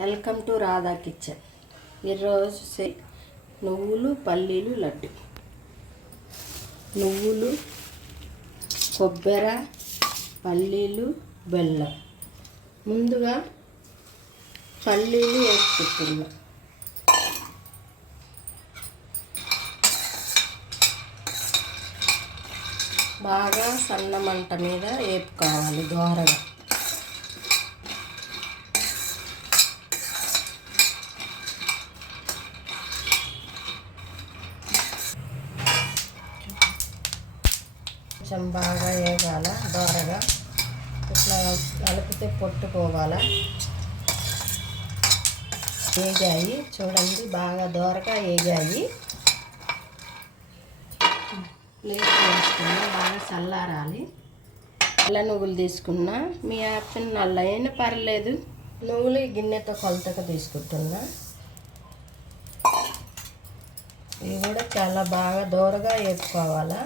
Welcome to Radha kitchen. ఈరోజు నువ్వులు పల్లీలు లడ్డు. నువ్వులు, కొబ్బరి, పల్లీలు, బెల్లం. ముందుగా పల్లీలు వేసుకుంటున్నా. బాగా సన్న మంట మీద వేపుకోవాలి దోరగా. కొంచెం బాగా వేగాల దోరగా. ఇట్లా కలిపితే పొట్టుకోవాలా. వేగాయి చూడండి, బాగా దోరగా వేగాయి. ప్లేట్ వేసుకున్నా, బాగా చల్లారాలి. నల్ల నువ్వులు తీసుకున్నా, మీ ఆప్షన్ నల్ల అయినా పర్లేదు. నువ్వులు గిన్నెతో కొలతగా తీసుకుంటున్నా. ఇవి కూడా చాలా బాగా దోరగా వేసుకోవాలా.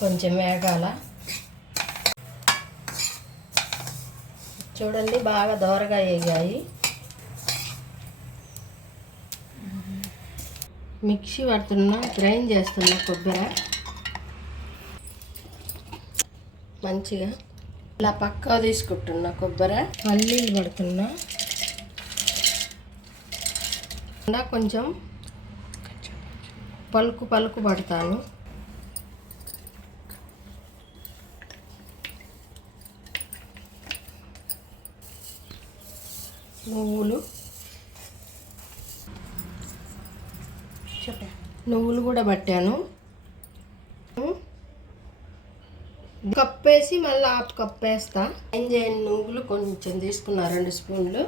కొంచెం వేగాల. చూడండి, బాగా దోరగా వేగాయి. మిక్సీ పడుతున్నా, గ్రైండ్ చేస్తున్నా కొబ్బరి. మంచిగా ఇలా పక్కా తీసుకుంటున్నా కొబ్బరి. పల్లీలు పడుతున్నా. కొంచెం పలుకు పలుకు పడతాను. నువ్వులు కూడా పట్టాను. కప్పేసి మళ్ళీ హాఫ్ కప్ వేస్తా. ఏం చేయండి, నువ్వులు కొంచెం తీసుకున్నా, 2 స్పూన్లు.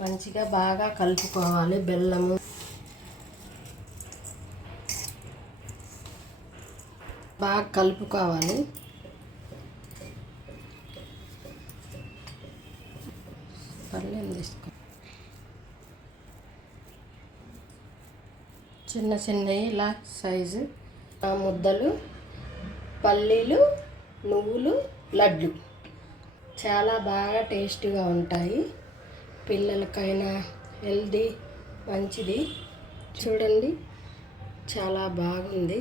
మంచిగా బాగా కలుపుకోవాలి. బెల్లము బాగా కలుపుకోవాలి. పల్లీలు తీసుకో. చిన్న చిన్నవి ఇలా సైజు ముద్దలు. పల్లీలు, నువ్వులు, లడ్డు చాలా బాగా టేస్ట్గా ఉంటాయి. పిల్లలకైనా హెల్దీ, మంచిది. చూడండి, చాలా బాగుంది.